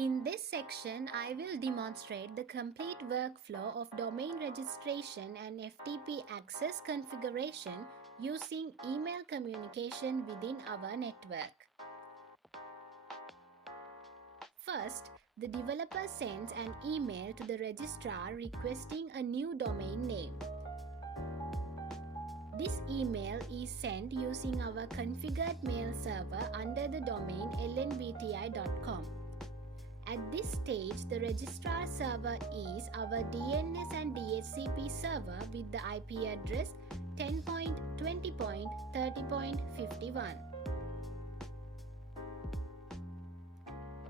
In this section, I will demonstrate the complete workflow of domain registration and FTP access configuration using email communication within our network. First, the developer sends an email to the registrar requesting a new domain name. This email is sent using our configured mail server under the domain lnbti.com. At this stage, the registrar server is our DNS and DHCP server with the IP address 10.20.30.51.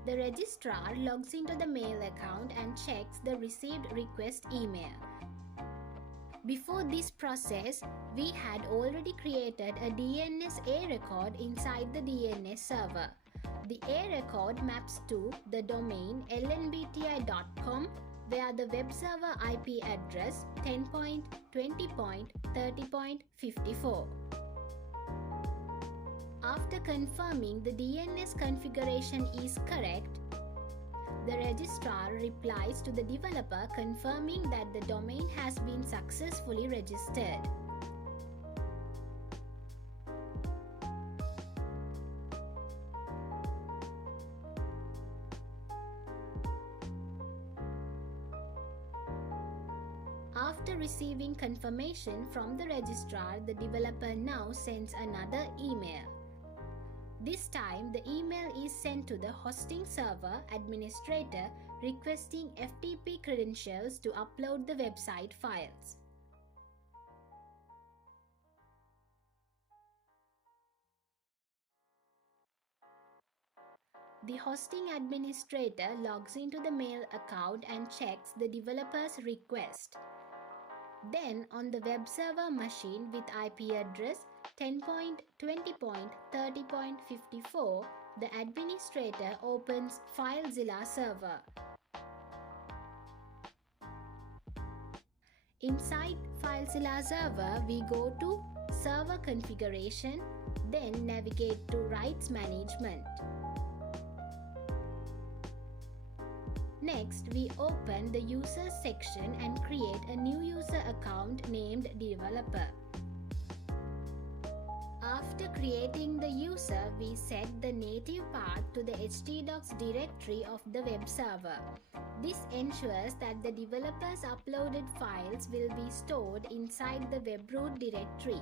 The registrar logs into the mail account and checks the received request email. Before this process, we had already created a DNS A record inside the DNS server. The A record maps to the domain lnbti.com, where the web server IP address 10.20.30.54. After confirming the DNS configuration is correct, the registrar replies to the developer confirming that the domain has been successfully registered. After receiving confirmation from the registrar, the developer now sends another email. This time, the email is sent to the hosting server administrator requesting FTP credentials to upload the website files. The hosting administrator logs into the mail account and checks the developer's request. Then, on the web server machine with IP address 10.20.30.54, the administrator opens FileZilla server. Inside FileZilla server, we go to Server Configuration, then navigate to Rights Management. Next, we open the Users section and create a new user account named Developer. After creating the user, we set the native path to the htdocs directory of the web server. This ensures that the developer's uploaded files will be stored inside the webroot directory.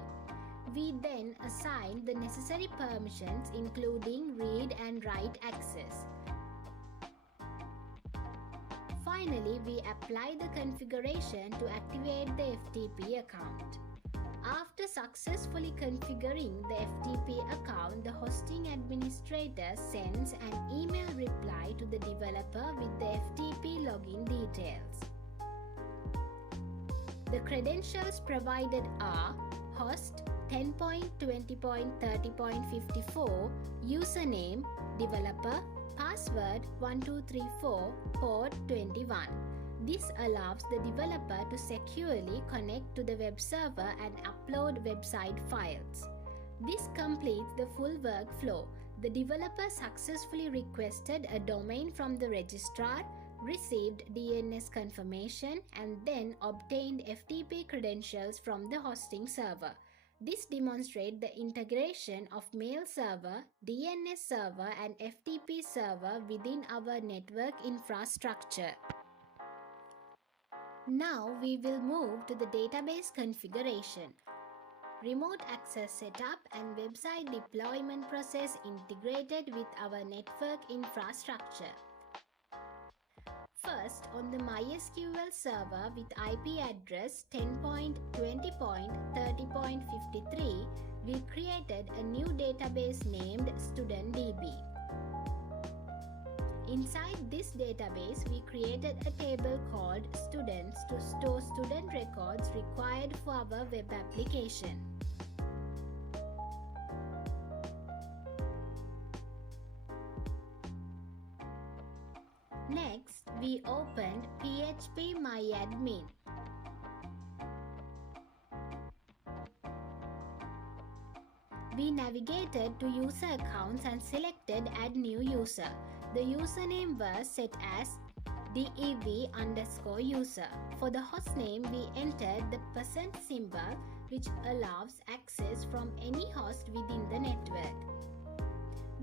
We then assign the necessary permissions including read and write access. Finally, we apply the configuration to activate the FTP account. After successfully configuring the FTP account, the hosting administrator sends an email reply to the developer with the FTP login details. The credentials provided are host 10.20.30.54, username, developer, password 1234, port 21. This allows the developer to securely connect to the web server and upload website files. This completes the full workflow. The developer successfully requested a domain from the registrar, received DNS confirmation, and then obtained FTP credentials from the hosting server. This demonstrates the integration of mail server, DNS server, and FTP server within our network infrastructure. Now we will move to the database configuration. Remote access setup and website deployment process integrated with our network infrastructure. First, on the MySQL server with IP address 10.20.30.53, we created a new database named StudentDB. Inside this database, we created a table called Students to store student records required for our web application. Next, we opened phpMyAdmin. We navigated to user accounts and selected Add New User. The username was set as dev_user. For the hostname, we entered the % symbol, which allows access from any host within the network.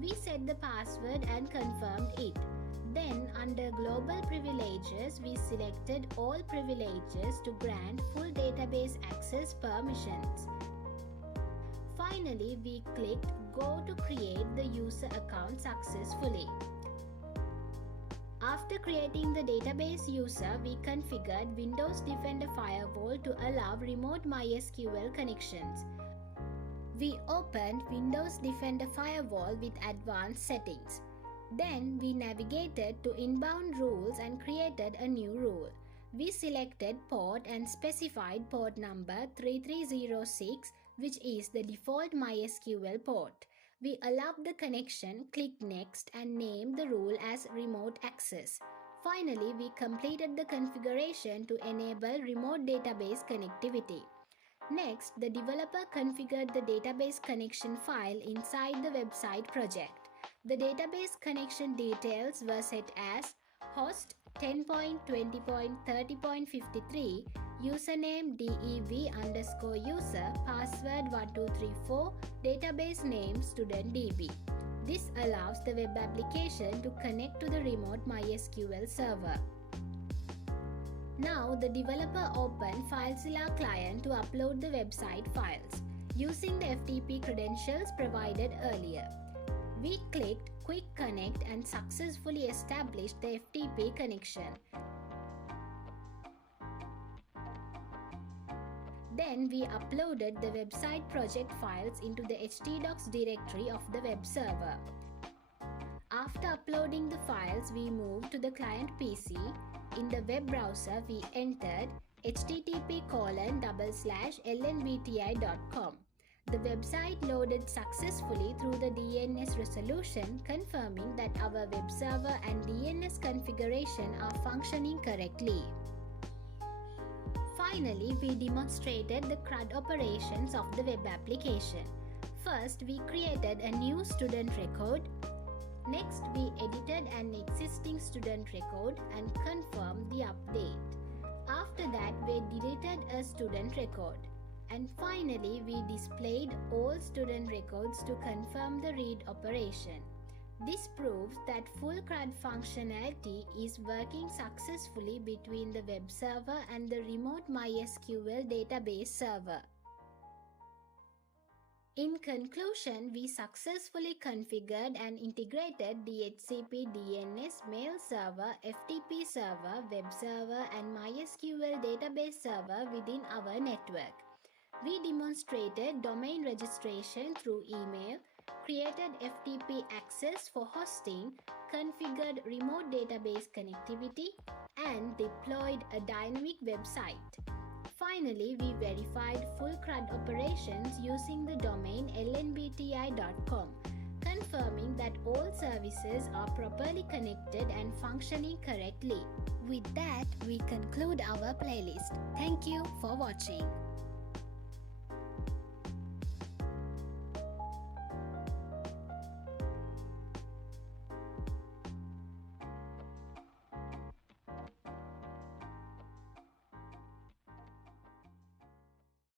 We set the password and confirmed it. Then, under Global Privileges, we selected all privileges to grant full database access permissions. Finally, we clicked Go to create the user account successfully. After creating the database user, we configured Windows Defender Firewall to allow remote MySQL connections. We opened Windows Defender Firewall with advanced settings. Then we navigated to inbound rules and created a new rule. We selected port and specified port number 3306, which is the default MySQL port. We allowed the connection, click Next, and named the rule as Remote Access. Finally, we completed the configuration to enable remote database connectivity. Next, the developer configured the database connection file inside the website project. The database connection details were set as host 10.20.30.53, username dev_user, password 1234, database name studentdb. This allows the web application to connect to the remote MySQL server. Now the developer opened FileZilla client to upload the website files using the FTP credentials provided earlier. We clicked Quick Connect and successfully established the FTP connection. Then we uploaded the website project files into the htdocs directory of the web server. After uploading the files, we moved to the client PC. In the web browser, we entered http://lnbti.com. The website loaded successfully through the DNS resolution, confirming that our web server and DNS configuration are functioning correctly. Finally, we demonstrated the CRUD operations of the web application. First, we created a new student record. Next, we edited an existing student record and confirmed the update. After that, we deleted a student record. And finally, we displayed all student records to confirm the read operation. This proves that full CRUD functionality is working successfully between the web server and the remote MySQL database server. In conclusion, we successfully configured and integrated DHCP, DNS, mail server, FTP server, web server, and MySQL database server within our network. We demonstrated domain registration through email, created FTP access for hosting, configured remote database connectivity, and deployed a dynamic website. Finally, we verified full CRUD operations using the domain lnbti.com, confirming that all services are properly connected and functioning correctly. With that, we conclude our playlist. Thank you for watching.